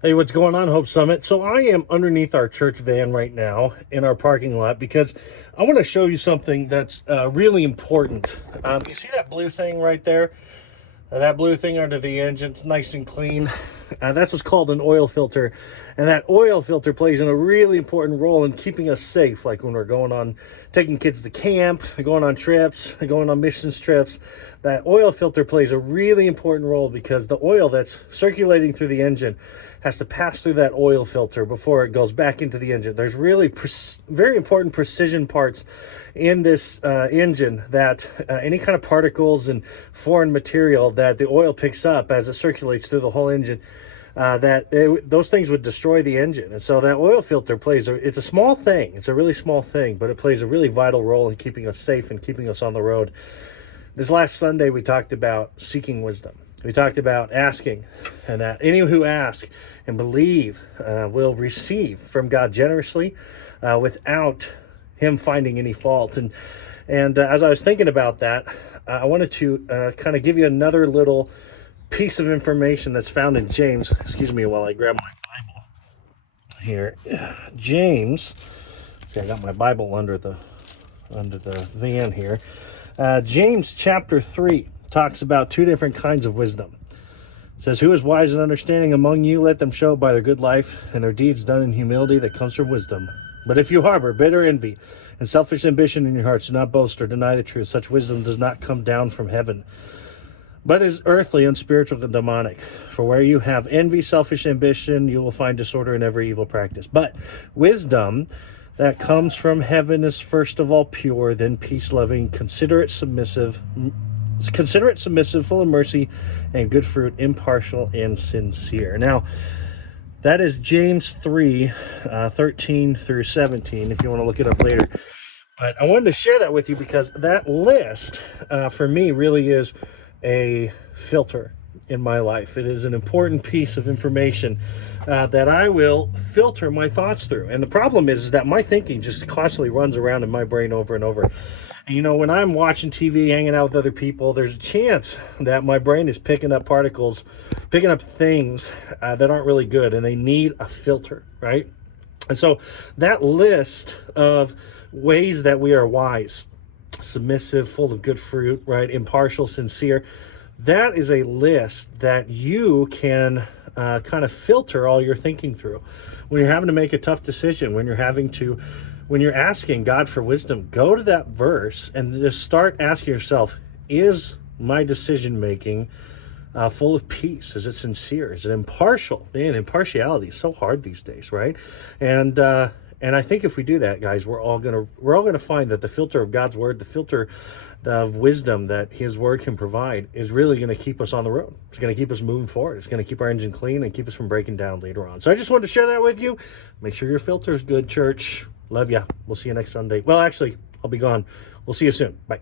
Hey, what's going on, Hope Summit? So I am underneath our church van right now in our parking lot because I want to show you something that's really important. You see that blue thing right there? That blue thing under the engine's nice and clean. That's what's called an oil filter. And that oil filter plays in a really important role in keeping us safe, like when we're going on, taking kids to camp, going on trips, going on missions trips. That oil filter plays a really important role because the oil that's circulating through the engine has to pass through that oil filter before it goes back into the engine. There's really very important precision parts in this engine that any kind of particles and foreign material that the oil picks up as it circulates through the whole engine, those things would destroy the engine. And so that oil filter it's a small thing. It's a really small thing, but it plays a really vital role in keeping us safe and keeping us on the road. This last Sunday, we talked about seeking wisdom. We talked about asking, and that any who ask and believe will receive from God generously without him finding any fault. And as I was thinking about that, I wanted to kind of give you another little piece of information that's found in James. Excuse me while I grab my Bible here. James. See, I got my Bible under the van here. James chapter 3 talks about two different kinds of wisdom. It says, "Who is wise and understanding among you? Let them show it by their good life and their deeds done in humility that comes from wisdom. But if you harbor bitter envy and selfish ambition in your hearts, do not boast or deny the truth. Such wisdom does not come down from heaven, but is earthly, unspiritual, and demonic. For where you have envy, selfish ambition, you will find disorder in every evil practice. But wisdom that comes from heaven is first of all pure, then peace-loving, considerate, submissive, full of mercy and good fruit, impartial and sincere." Now, that is James 3, 13 through 17, if you want to look it up later. But I wanted to share that with you because that list, for me, really is a filter in my life. It is an important piece of information that I will filter my thoughts through. And the problem is that my thinking just constantly runs around in my brain over and over. And, you know, when I'm watching TV, hanging out with other people, there's a chance that my brain is picking up particles, picking up things that aren't really good, and they need a filter, right? And so that list of ways that we are wise, submissive, full of good fruit, right, impartial, sincere, that is a list that you can kind of filter all your thinking through. When you're having to make a tough decision, when you're asking God for wisdom, go to that verse and just start asking yourself, is my decision making full of peace? Is it sincere? Is it impartial? Man, impartiality is so hard these days, right? And I think if we do that, guys, we're all gonna find that the filter of God's word, the filter of wisdom that his word can provide, is really going to keep us on the road. It's going to keep us moving forward. It's going to keep our engine clean and keep us from breaking down later on. So I just wanted to share that with you. Make sure your filter is good, church. Love ya. We'll see you next Sunday. Well, actually, I'll be gone. We'll see you soon. Bye.